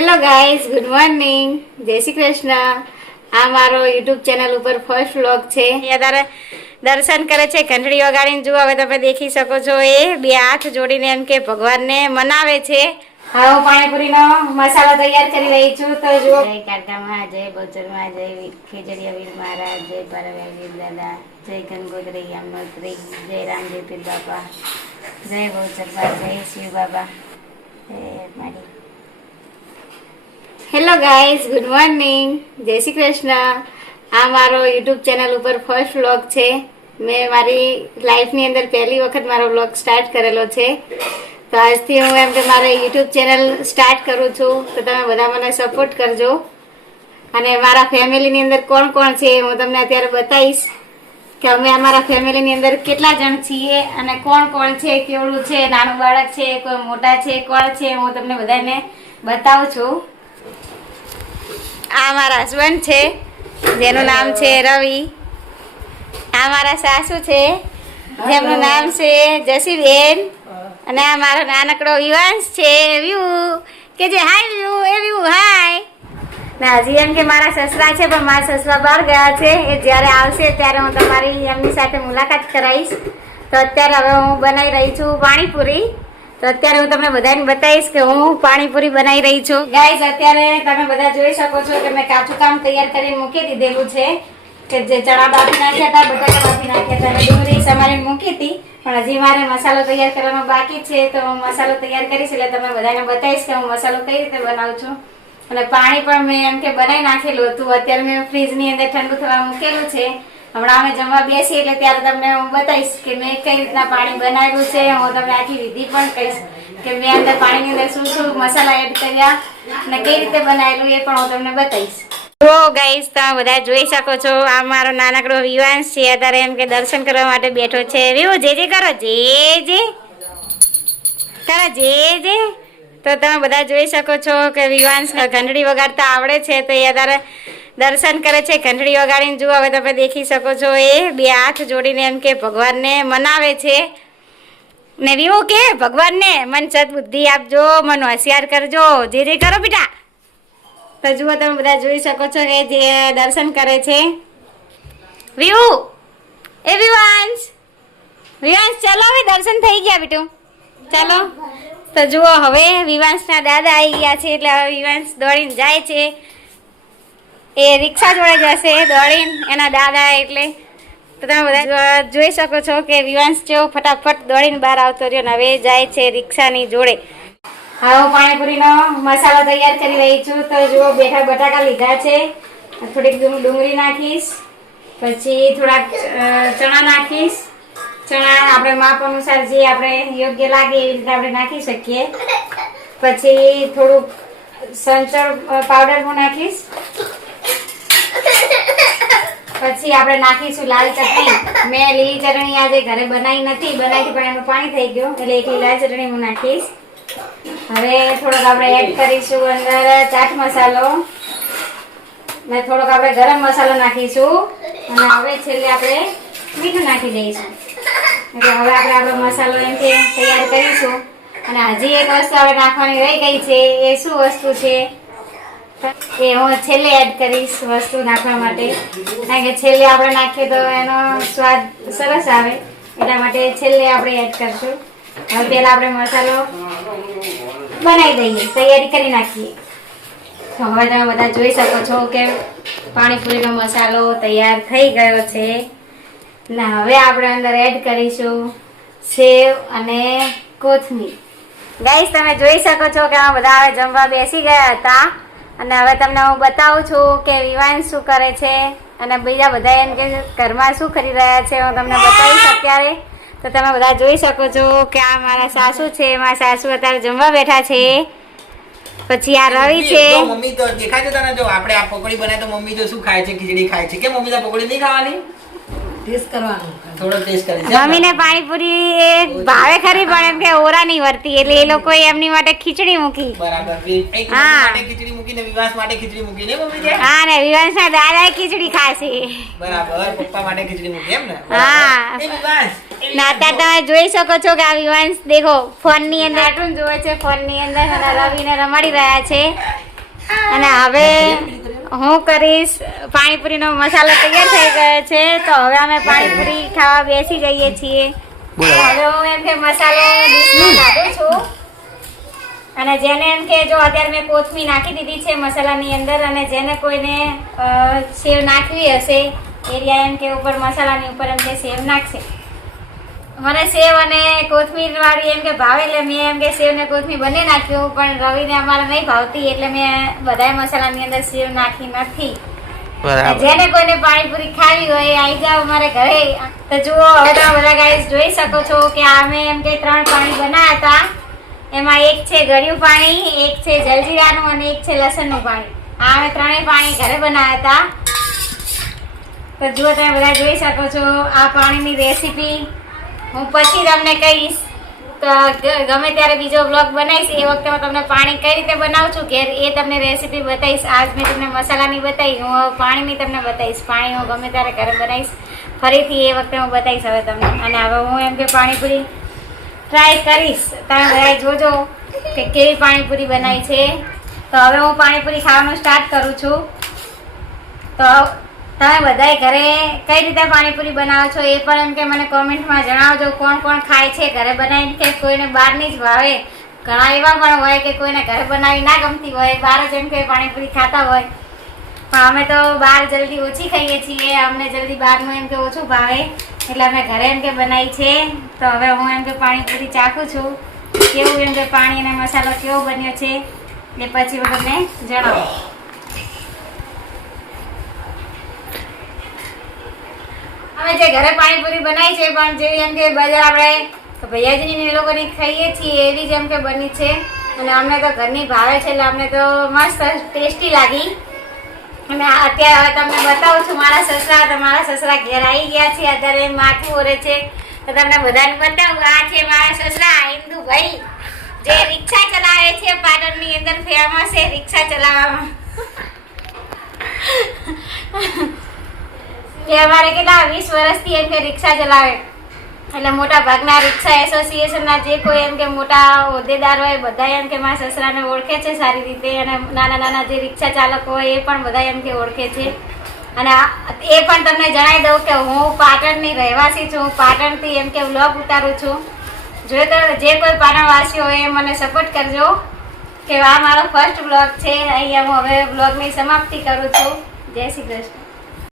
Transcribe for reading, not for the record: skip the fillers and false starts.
Hello guys, good morning, જય શ્રી કૃષ્ણ. આ મારો યુટ્યુબ ચેનલ ઉપર ફર્સ્ટ વ્લોગ છે. અત્યારે દર્શન કરે છે, ઘંટડી વગાડીને. જુઓ, હવે તમે દેખી શકો છો, એ બે હાથ જોડીને એમ કે ભગવાનને મનાવે છે. હવે હું પાણીપુરીનો મસાલો તૈયાર કરી રહી છું. તો જુઓ, જય કાકામાં, જય બચરમાં, જય ખીજડીયા વીર મહારાજ, જય પારવ્યા વીર દાદા, જય ગંગોત્રી યમનોત્રી, જય રામજી પીર બાપા, જય બચરમાં, જય શિવ બાબા, જય મારી. હેલો ગાઈઝ, ગુડ મોર્નિંગ, જય શ્રી કૃષ્ણ. આ મારો યુટ્યુબ ચેનલ ઉપર ફર્સ્ટ વ્લોગ છે. મેં મારી લાઈફની અંદર પહેલી વખત મારો વ્લોગ સ્ટાર્ટ કરેલો છે. તો આજથી હું એમ કે મારે યુટ્યુબ ચેનલ સ્ટાર્ટ કરું છું. તો તમે બધા મને સપોર્ટ કરજો. અને મારા ફેમિલીની અંદર કોણ કોણ છે હું તમને અત્યારે બતાવીશ કે અમે અમારા ફેમિલીની અંદર કેટલા જણ છીએ અને કોણ કોણ છે, કેવડું છે, નાનું બાળક છે, કોઈ મોટા છે, કોણ છે, હું તમને બધાને બતાવું છું. આ મારા હસબન્ડ છે, જેનું નામ છે રવિ. આ મારા સાસુ છે, જેમનું નામ છે જસીબેન. અને આ મારો નાનકડો વિવાંશ છે, વ્યૂ, કે જે હાય વ્યૂ, એ વ્યૂ હાય. ના, હજી એમ કે મારા સસરા છે, પણ મારા સસરા બહાર ગયા છે. એ જ્યારે આવશે ત્યારે હું તમારી એમની સાથે મુલાકાત કરાવીશ. તો અત્યારે હવે હું બનાવી રહી છું પાણીપુરી. તો અત્યારે હું તમને બધાને બતાવીશ કે હું પાણીપુરી બનાવી રહી છું. ગાઈઝ, અત્યારે તમે બધા જોઈ શકો છો કે મેં કાચું કામ તૈયાર કરીને મૂકી દીધેલું છે. કે જે ચણા બાફી નાખ્યા હતા, બટાકા બાફી નાખ્યા હતા અને ડુંગળી સમારીને મૂકી હતી. પણ હજી મારે મસાલો તૈયાર કરવાનો બાકી છે. તો હું મસાલો તૈયાર કરીશ એટલે તમે બધાને બતાવીશ કે હું મસાલો કઈ રીતે બનાવું છું. અને પાણી પણ મેં એમ કે બનાવી નાખેલું હતું. અત્યારે મેં ફ્રીજની અંદર ઠંડુ થવા મૂકેલું છે. હમણાં અમે જમવા બેસી એટલે ત્યારે તમને હું બતાવીશ કે મેં કઈ રીતના પાણી બનાવ્યું છે. હું તમને આખી વિધિ પણ કહીશ કે મેં અંદર પાણીની અંદર શું શું મસાલા એડ કર્યા અને કઈ રીતે બનાવેલું એ પણ હું તમને બતાવીશ. તો ગાઈસ, તમે બધા જોઈ શકો છો, આ મારો નાનકડો વિવાંશ છે. અત્યારે એમ કે દર્શન કરવા માટે બેઠો છે. વિવો જે જે કરો, જે જે કરો, જે જે. તો તમે બધા જોઈ શકો છો કે વિવાંશ ઘંટડી વગાડતા આવડે છે. તો એ અત્યારે દર્શન કરે છે, ઘંટડી વગાડીને. જુઓ, હવે તમે દેખી શકો છો, એ બે હાથ જોડીને એમ કે ભગવાનને મનાવે છે. ને વિવો કે ભગવાનને મન સદબુદ્ધિ આપજો, મન હોશિયાર કરજો, જે જે કરો બેટા. તો જુઓ, તમે બધા જોઈ શકો છો કે જે દર્શન કરે છે. વિવો, એ વિવાંશ, વિવાંશ ચાલો, હવે દર્શન થઈ ગયા બેટું, ચાલો. તો જુઓ, હવે વિવાંશના દાદા આવી ગયા છે. એટલે હવે વિવાંશ દોડીને જાય છે. એ રિક્ષા જોડે જશે દોડીને, એના દાદા. એટલે તો તમે બધા જોઈ શકો છો કે વિવાંશ જેવો ફટાફટ દોડીને બહાર આવતો રહ્યો ને હવે જાય છે રિક્ષાની જોડે. હવે હું પાણીપુરીનો મસાલો તૈયાર કરી રહી છું. તો જુઓ, બેઠા બટાકા લીધા છે, થોડીક ડુંગળી નાખીશ, પછી થોડાક ચણા નાખીશ. ચણા આપણે માપ અનુસાર જે આપણે યોગ્ય લાગે એવી રીતે આપણે નાખી શકીએ. પછી થોડુંક સંચળ પાવડર હું નાખીશ. પછી આપણે નાખીશું લાલ ચટણી. મેં લીલી ચટણી આજે ઘરે બનાવી નથી, બનાવી પણ એનું પાણી થઈ ગયું એટલે એકલી લાલ ચટણી હું નાખીશ. હવે થોડોક આપણે એડ કરીશું અંદર ચાટ મસાલો ને થોડોક આપણે ગરમ મસાલો નાખીશું. અને હવે છેલ્લે આપણે મીઠું નાખી દઈશું. એટલે હવે આપણે આપણો મસાલો એમ કે તૈયાર કરીશું. અને હજી એક વસ્તુ આપણે નાખવાની રહી ગઈ છે. એ શું વસ્તુ છે એ હું છેલ્લે એડ કરીશ વસ્તુ નાખવા માટે. કારણ કે છેલ્લે આપણે નાખીએ તો એનો સ્વાદ સરસ આવે, એટલા માટે છેલ્લે આપણે એડ કરશું. હવે પહેલાં આપણે મસાલો બનાવી દઈએ, તૈયારી કરી નાખીએ. તો હવે તમે બધા જોઈ શકો છો કે પાણીપુરીનો મસાલો તૈયાર થઈ ગયો છે. ને હવે આપણે અંદર એડ કરીશું સેવ અને કોથમીર. ગાઈસ, તમે જોઈ શકો છો કે આ બધા હવે જમવા બેસી ગયા હતા. અને હવે તમને હું બતાવું છું કે વિવાંશ શું કરે છે અને બીજા બધા એમ કે ઘરમાં શું કરી રહ્યા છે હું તમને બતાવીશ અત્યારે. તો તમે બધા જોઈ શકો છો કે આ મારા સાસુ છે. મારા સાસુ અત્યારે જમવા બેઠા છે. પછી આ રવિ છે. મમ્મી તો દેખાય છે તને? જો આપણે આ પકોડી બનાવી તો મમ્મી જો શું ખાય છે, ખીચડી ખાય છે. કે મમ્મી તો પકોડી નહીં ખાવાની? ટેસ્ટ કરવાનું, થોડો ટેસ્ટ કરી. મમ્મીને પાણીપુરી એ ભાવે ખરી, પણ એમ કે ઓરા નહીં વર્તી એટલે એ લોકો એમની માટે ખીચડી મૂકી. બરાબર. એક માટે ખીચડી મૂકીને વિવાસ માટે ખીચડી મૂકીને મમ્મી છે. હા, ને વિવાસના દાદા ખીચડી ખાશે. બરાબર. પપ્પા માટે ખીચડી મૂકી એમ ને? હા. એ વિવાસ ના, અત્યારે તમે જોઈ શકો છો કે આ વિવાંશ દેખો ફોનની અંદર કાર્ટૂન જોવે છે. ફોનની અંદર અને રવિને રમાડી રહ્યા છે. અને હવે હું કરીશ પાણીપુરીનો મસાલો તૈયાર થઈ ગયો છે, તો હવે અમે પાણીપુરી ખાવા બેસી જઈએ છીએ. હવે હું એમ કે મસાલો ડીશમાં નાખું છું, અને જેને એમ કે જો અત્યારે મેં કોથમીર નાખી દીધી છે મસાલાની અંદર, અને જેને કોઈને સેવ નાખવી હશે એરિયા એમ કે ઉપર મસાલાની ઉપર એમ કે સેવ નાખશે. મને સેવ અને કોથમીર વાળી એમ કે ભાવે એટલે મેં એમ કે સેવ ને કોથમીર બંને નાખ્યું, પણ રવિને અમારે નહીં ભાવતી એટલે મેં બધાય મસાલાની અંદર સેવ નાખી નથી. જેને કોઈને પાણીપુરી ખાવી હોય આવી જાવ અમારે ઘરે. તો જુઓ હવે તમે બધા ગાઈસ જોઈ શકો છો કે અમે એમ કે 3 પાણી બનાવ્યા હતા. એમાં એક છે ગળ્યું પાણી, એક છે જલજીરાનું અને એક છે લસણનું પાણી. આ અમે 3 પાણી ઘરે બનાવ્યા હતા. તો જુઓ તમે બધા જોઈ શકો છો આ પાણીની રેસીપી હું પછી તમને કહીશ. તો ગમે ત્યારે બીજો બ્લોગ બનાવીશ એ વખતે હું તમને પાણી કઈ રીતે બનાવું છું ઘેર એ તમને રેસીપી બતાવીશ. આજ મેં તમને મસાલાની બતાવી, હું પાણીની તમને બતાવીશ. પાણી હું ગમે ત્યારે ઘરે બનાવીશ ફરીથી, એ વખતે હું બતાવીશ હવે તમને. અને હવે હું એમ કે પાણીપુરી ટ્રાય કરીશ, તમે બધા જોજો કે કેવી પાણીપુરી બનાવી છે. તો હવે હું પાણીપુરી ખાવાનું સ્ટાર્ટ કરું છું. તો તમે બધાય ઘરે કઈ રીતે પાણીપુરી બનાવો છો એ પણ એમ કે મને કોમેન્ટમાં જણાવજો. કોણ કોણ ખાય છે ઘરે બનાવીને કે કોઈને બહારની જ ભાવે. ઘણા એવા પણ હોય કે કોઈને ઘરે બનાવી ના ગમતી હોય, બહાર જ એમ કે પાણીપુરી ખાતા હોય. પણ અમે તો બહાર જલ્દી ઓછી ખાઈએ છીએ, અમને જલ્દી બહારનું એમ કે ઓછું ભાવે એટલે અમે ઘરે એમ કે બનાવી છે. તો હવે હું એમ કે પાણીપુરી ચાખું છું કેવું એમ કે પાણી અને મસાલો કેવો બન્યો છે એ પછી હું તમને જણાવું. અમે જે ઘરે પાણીપુરી બનાવી છે પણ જેવી એમ કે બજાર આપણે ભૈયાજીની એ લોકોની ખાઈએ છીએ એવી જ એમ કે બની છે. અને અમને તો ઘરની ભાવે છે એટલે અમને તો મસ્ત ટેસ્ટી લાગી. અને અત્યારે હવે તમને બતાવું છું મારા સસરા. તો મારા સસરા ઘેર આવી ગયા છે, અત્યારે માથું ઓરે છે. તો તમને બધાને બતાવું આ છે મારા સસરા ઇન્દુભાઈ, જે રિક્ષા ચલાવે છે. પાટણની અંદર ફેમસ છે રિક્ષા ચલાવવામાં. કે અમારે કેટલા 20 વર્ષથી એમ કે રિક્ષા ચલાવે, એટલે મોટા ભાગના રિક્ષા એસોસિએશનના જે કોઈ એમ કે મોટા હોદ્દેદાર હોય બધા એમ કે મારા સસરાને ઓળખે છે સારી રીતે. અને નાના નાના જે રિક્ષા ચાલકો હોય એ પણ બધા એમ કે ઓળખે છે. અને એ પણ તમને જણાવી દઉં કે હું પાટણની રહેવાસી છું, હું પાટણથી એમ કે વ્લોગ ઉતારું છું. જો તો જે કોઈ પાટણવાસી હોય એ મને સપોર્ટ કરજો કે આ મારો ફર્સ્ટ વ્લોગ છે. અહીંયા હું હવે વ્લોગની સમાપ્તિ કરું છું. જય શ્રી કૃષ્ણ.